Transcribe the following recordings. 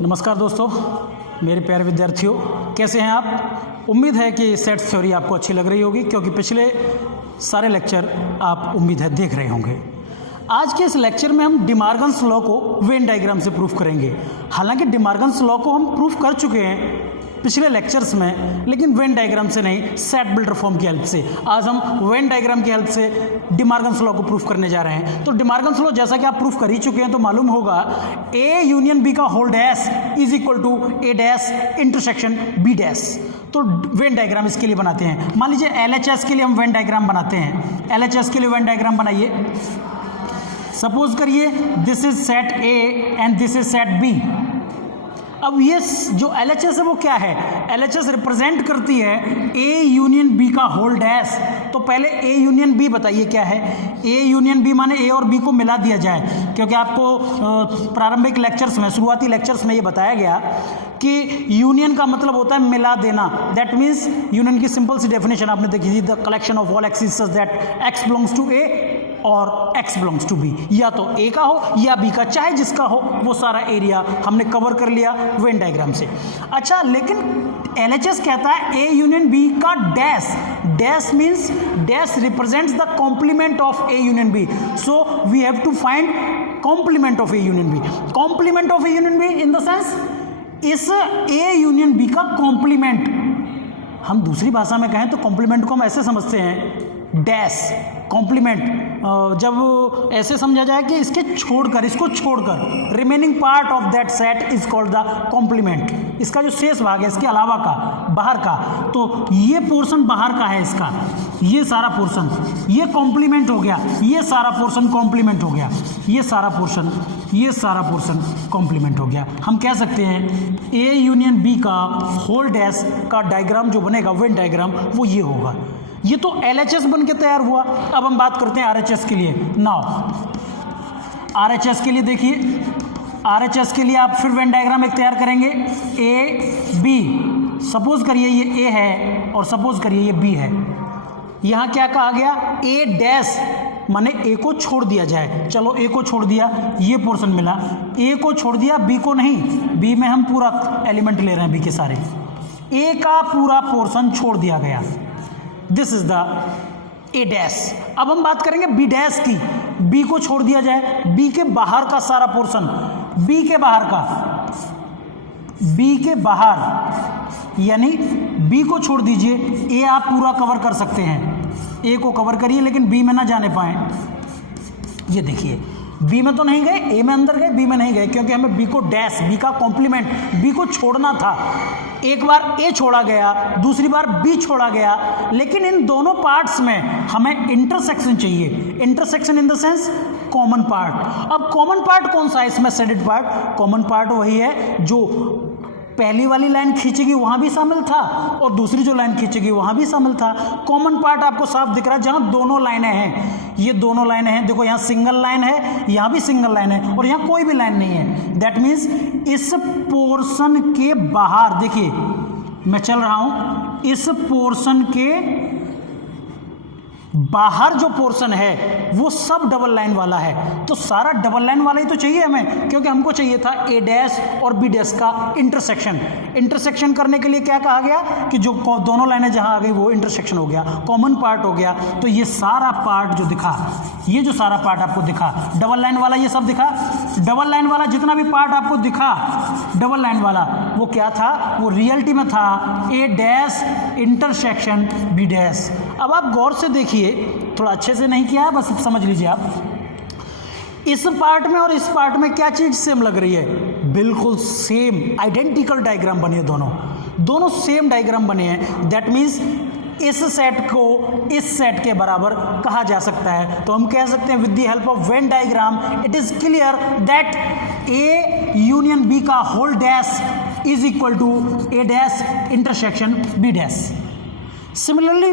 नमस्कार दोस्तों, मेरे प्यारे विद्यार्थियों, कैसे हैं आप। उम्मीद है कि सेट थ्योरी आपको अच्छी लग रही होगी, क्योंकि पिछले सारे लेक्चर आप उम्मीद है देख रहे होंगे। आज के इस लेक्चर में हम डिमार्गन्स लॉ को वेन डायग्राम से प्रूफ करेंगे। हालांकि डिमार्गन्स लॉ को हम प्रूफ कर चुके हैं पिछले लेक्चर्स में, लेकिन वेन डायग्राम से नहीं, सेट बिल्डर फॉर्म की हेल्प से। आज हम वेन डायग्राम की हेल्प से डिमार्गन्स लॉ को प्रूफ करने जा रहे हैं। तो डिमार्गन्स लॉ जैसा कि आप प्रूफ कर ही चुके हैं, तो मालूम होगा ए यूनियन बी का whole dash is equal to A dash intersection B dash. तो वेन डायग्राम इसके लिए बनाते हैं। मान लीजिए एलएचएस के लिए हम वेन डायग्राम बनाते हैं। एलएचएस के लिए वेन डायग्राम बनाइए। सपोज करिए this is set A and this is set B. अब ये जो LHS है वो क्या है? LHS रिप्रेजेंट करती है A यूनियन B का होल डैश। तो पहले A यूनियन B बताइए क्या है। A यूनियन B माने A और B को मिला दिया जाए, क्योंकि आपको प्रारंभिक लेक्चर्स में, शुरुआती लेक्चर्स में ये बताया गया कि यूनियन का मतलब होता है मिला देना। दैट मीन्स यूनियन की सिंपल सी डेफिनेशन आपने देखी थी, the collection of all x such that x belongs to A और x बिलोंग्स टू B। या तो A का हो या B का, चाहे जिसका हो, वो सारा एरिया हमने कवर कर लिया वेन डायग्राम से। अच्छा, लेकिन LHS कहता है A यूनियन B का dash. Dash means dash represents the complement of A union B। So we have to find complement of A union B। Complement of A union B in the sense इस A union B का complement. हम दूसरी भाषा में कहें तो complement को हम ऐसे समझते हैं, डैश कॉम्प्लीमेंट जब ऐसे समझा जाए कि इसके छोड़कर, इसको छोड़कर remaining part of that set is called the complement. इसका जो शेष भाग है, इसके अलावा का, बाहर का, तो ये पोर्शन बाहर का है इसका, ये सारा पोर्शन, ये कॉम्प्लीमेंट हो गया, ये सारा पोर्शन कॉम्प्लीमेंट हो गया, ये सारा पोर्शन, ये सारा पोर्शन कॉम्प्लीमेंट हो गया। हम कह सकते हैं ए यूनियन बी का होल डैश का डायग्राम जो बनेगा, वेन डायग्राम, वो ये होगा। ये तो LHS बन के तैयार हुआ। अब हम बात करते हैं RHS के लिए। नाउ RHS के लिए देखिए, RHS के लिए आप फिर वेन डायग्राम एक तैयार करेंगे। A B, सपोज करिए ये A है और सपोज करिए ये B है। यहाँ क्या कहा गया? A डैश माने A को छोड़ दिया जाए। चलो A को छोड़ दिया, ये पोर्शन मिला। A को छोड़ दिया, B को नहीं। B में हम पूरा एलिमेंट ले रहे हैं, B के सारे। A का पूरा पोर्शन छोड़ दिया गया। This is the A dash. अब हम बात करेंगे B डैश की। B को छोड़ दिया जाए, B के बाहर का सारा पोर्शन, B के बाहर का, B के बाहर, यानी B को छोड़ दीजिए, A आप पूरा कवर कर सकते हैं। A को कवर करिए, लेकिन B में ना जाने पाए। ये देखिए, B में तो नहीं गए, A में अंदर गए, B में नहीं गए, क्योंकि हमें B को डैश, B का कॉम्प्लीमेंट, B को छोड़ना था। एक बार A छोड़ा गया, दूसरी बार B छोड़ा गया, लेकिन इन दोनों पार्ट्स में हमें इंटरसेक्शन चाहिए। Intersection in the sense common part. अब कॉमन पार्ट कौन सा है इसमें? Shaded part. कॉमन पार्ट वही है जो पहली वाली लाइन खींचेगी वहां भी शामिल था, और दूसरी जो लाइन खींचेगी वहां भी शामिल था। कॉमन पार्ट आपको साफ दिख रहा है, जहां दोनों लाइनें हैं। ये दोनों लाइनें हैं, देखो, यहां सिंगल लाइन है, यहां भी सिंगल लाइन है, और यहां कोई भी लाइन नहीं है। दैट मीन्स इस पोर्शन के बाहर, देखिए मैं चल रहा हूं, इस पोर्शन के बाहर जो पोर्शन है वो सब डबल लाइन वाला है। तो सारा डबल लाइन वाला ही तो चाहिए हमें, क्योंकि हमको चाहिए था A डैश और B डैश का इंटरसेक्शन। इंटरसेक्शन करने के लिए क्या कहा गया कि जो दोनों लाइनें जहां आ गई वो इंटरसेक्शन हो गया, कॉमन पार्ट हो गया। तो ये सारा पार्ट जो दिखा, ये जो सारा पार्ट आपको दिखा, डबल लाइन वाला, ये सब दिखा। डबल लाइन वाला जितना भी पार्ट आपको दिखा, डबल लाइन वाला, वो क्या था? वो रियलिटी में था A dash intersection B dash. अब आप गौर से देखिए, थोड़ा अच्छे से नहीं किया है, बस समझ लीजिए आप, इस पार्ट में और इस पार्ट में क्या चीज सेम लग रही है? बिल्कुल सेम, आइडेंटिकल डायग्राम बने, दोनों सेम डायग्राम बने हैं। दैट मीन्स इस सेट को इस सेट के बराबर कहा जा सकता है। तो हम कह सकते हैं with the help of Venn diagram it is clear that A union B का whole dash is equal to A dash intersection B dash. Similarly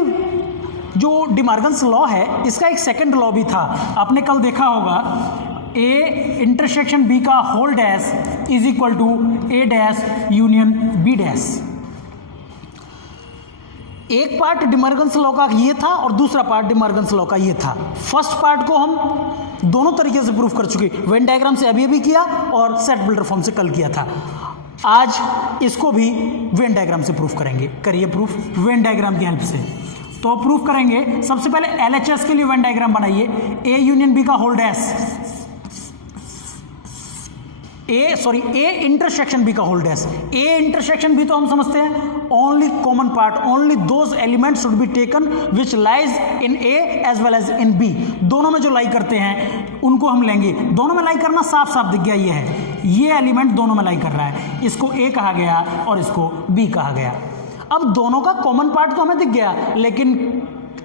जो डिमार्गन्स लॉ है, इसका एक सेकंड लॉ भी था, आपने कल देखा होगा। A इंटरसेक्शन B का whole dash is equal to A dash union B dash. एक पार्ट डिमार्गन्स लॉ का ये था और दूसरा पार्ट डिमार्गन्स लॉ का ये था। फर्स्ट पार्ट को हम दोनों तरीके से प्रूफ कर चुके, वेन डायग्राम से अभी अभी किया और सेट बिल्डर फॉर्म से कल किया था। आज इसको भी वेन डायग्राम से प्रूफ करेंगे। करिए प्रूफ वेन डायग्राम की हेल्प से। तो प्रूफ करेंगे, सबसे पहले एलएचएस के लिए वेन डायग्राम बनाइए। ए यूनियन बी का whole dash, A intersection B का whole dash. A intersection B तो हम समझते हैं only common part, only those elements should be taken which lies in A as well as in B. दोनों में जो लाई करते हैं उनको हम लेंगे। दोनों में लाई करना साफ साफ दिख गया, ये है, ये एलिमेंट दोनों में लाई कर रहा है। इसको ए कहा गया और इसको बी कहा गया। अब दोनों का कॉमन पार्ट तो हमें दिख गया, लेकिन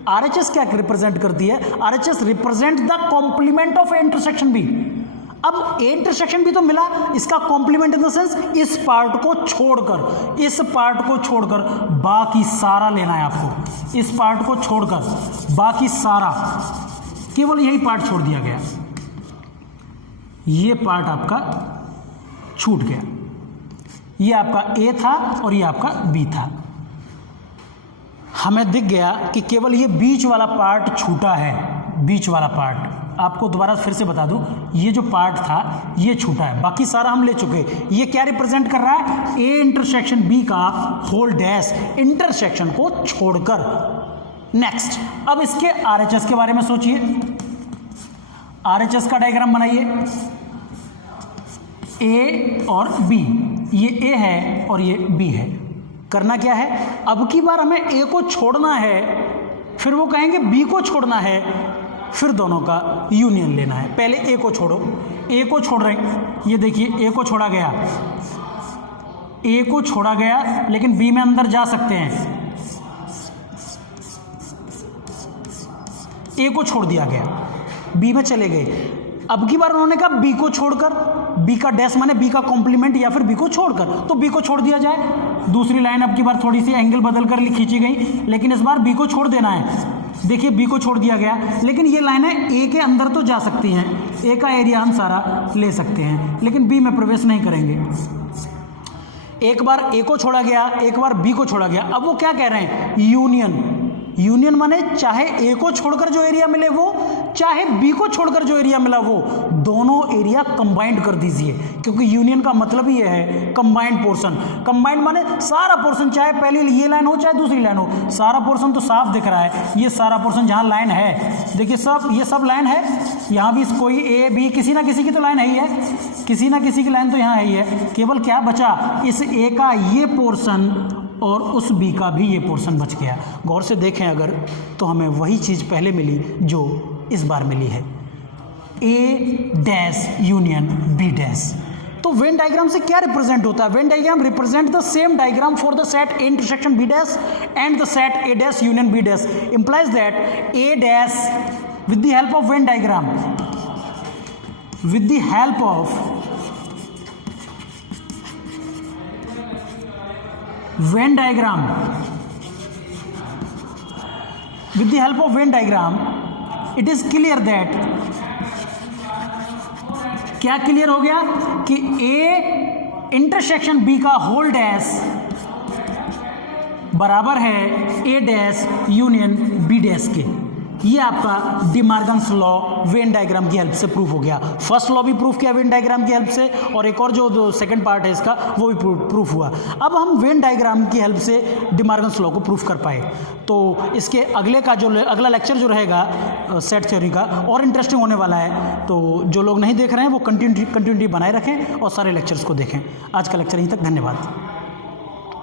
आरएचएस क्या रिप्रेजेंट करती है? RHS represent the complement of A intersection B. अब ए इंटरसेक्शन भी तो मिला, इसका कॉम्प्लीमेंट इन द सेंस इस पार्ट को छोड़कर, इस पार्ट को छोड़कर बाकी सारा लेना है आपको। इस पार्ट को छोड़कर बाकी सारा, केवल यही पार्ट छोड़ दिया गया, ये पार्ट आपका छूट गया। ये आपका ए था और ये आपका बी था। हमें दिख गया कि केवल ये बीच वाला पार्ट छूटा है, बीच वाला पार्ट। आपको दोबारा फिर से बता दूं, ये जो पार्ट था ये छूटा है, बाकी सारा हम ले चुके। ये क्या रिप्रेजेंट कर रहा है? ए इंटरसेक्शन बी का होल डैश, इंटरसेक्शन को छोड़कर। नेक्स्ट, अब इसके आरएचएस के बारे में सोचिए। आरएचएस का डायग्राम बनाइए। ए और बी, ये ए है और ये बी है। करना क्या है? अब की बार हमें ए को छोड़ना है, फिर वो कहेंगे बी को छोड़ना है, फिर दोनों का यूनियन लेना है। पहले ए को छोड़ो, ए को छोड़ रहे हैं, ये देखिए ए को छोड़ा गया, ए को छोड़ा गया, लेकिन बी में अंदर जा सकते हैं। ए को छोड़ दिया गया, बी में चले गए। अब की बार उन्होंने कहा बी को छोड़कर, बी का डैश माने बी का कॉम्प्लीमेंट, या फिर बी को छोड़कर, तो बी को छोड़ दिया जाए। दूसरी लाइन अब की बार थोड़ी सी एंगल बदल कर खींची गई, लेकिन इस बार बी को छोड़ देना है। देखिए बी को छोड़ दिया गया, लेकिन ये लाइनें ए के अंदर तो जा सकती हैं, ए का एरिया हम सारा ले सकते हैं, लेकिन बी में प्रवेश नहीं करेंगे। एक बार ए को छोड़ा गया, एक बार बी को छोड़ा गया। अब वो क्या कह रहे हैं? यूनियन। यूनियन माने चाहे ए को छोड़कर जो एरिया मिले वो, चाहे बी को छोड़कर जो एरिया मिला वो, दोनों एरिया कंबाइंड कर दीजिए, क्योंकि यूनियन का मतलब ही है कंबाइंड पोर्शन। कंबाइंड माने सारा पोर्शन, चाहे पहले ये लाइन हो चाहे दूसरी लाइन हो, सारा पोर्शन तो साफ दिख रहा है। ये सारा पोर्शन जहाँ लाइन है, देखिए सब, ये सब लाइन है, यहाँ भी कोई ए बी किसी ना किसी की तो लाइन है ही है, किसी ना किसी की लाइन तो यहाँ है ही है। केवल क्या बचा? इस ए का ये पोर्शन और उस बी का भी ये पोर्शन बच गया। गौर से देखें अगर, तो हमें वही चीज़ पहले मिली जो इस बार मिली है, A dash union B dash. तो वेन डायग्राम से क्या रिप्रेजेंट होता है? Venn diagram represent the same diagram for the set A intersection B dash and the set A dash union B dash, implies that a dash with the help of Venn diagram, with the help of Venn diagram, with the help of Venn diagram, it is clear that, क्या clear हो गया कि ए intersection B का whole dash बराबर है A dash union B dash के। ये आपका D Morgan's law Venn diagram की हेल्प से प्रूफ हो गया। फर्स्ट लॉ भी प्रूफ किया वेन डायग्राम की हेल्प से, और एक और जो सेकंड पार्ट है इसका वो भी प्रूफ हुआ। अब हम वेन डायग्राम की हेल्प से डी मॉर्गन्स लॉ को प्रूफ कर पाए। तो इसके अगले का जो अगला लेक्चर जो रहेगा सेट थ्योरी का, और इंटरेस्टिंग होने वाला है। तो जो लोग नहीं देख रहे हैं वो कंटिन्यूटी बनाए रखें और सारे लेक्चर्स को देखें। आज का लेक्चर यहीं तक, धन्यवाद।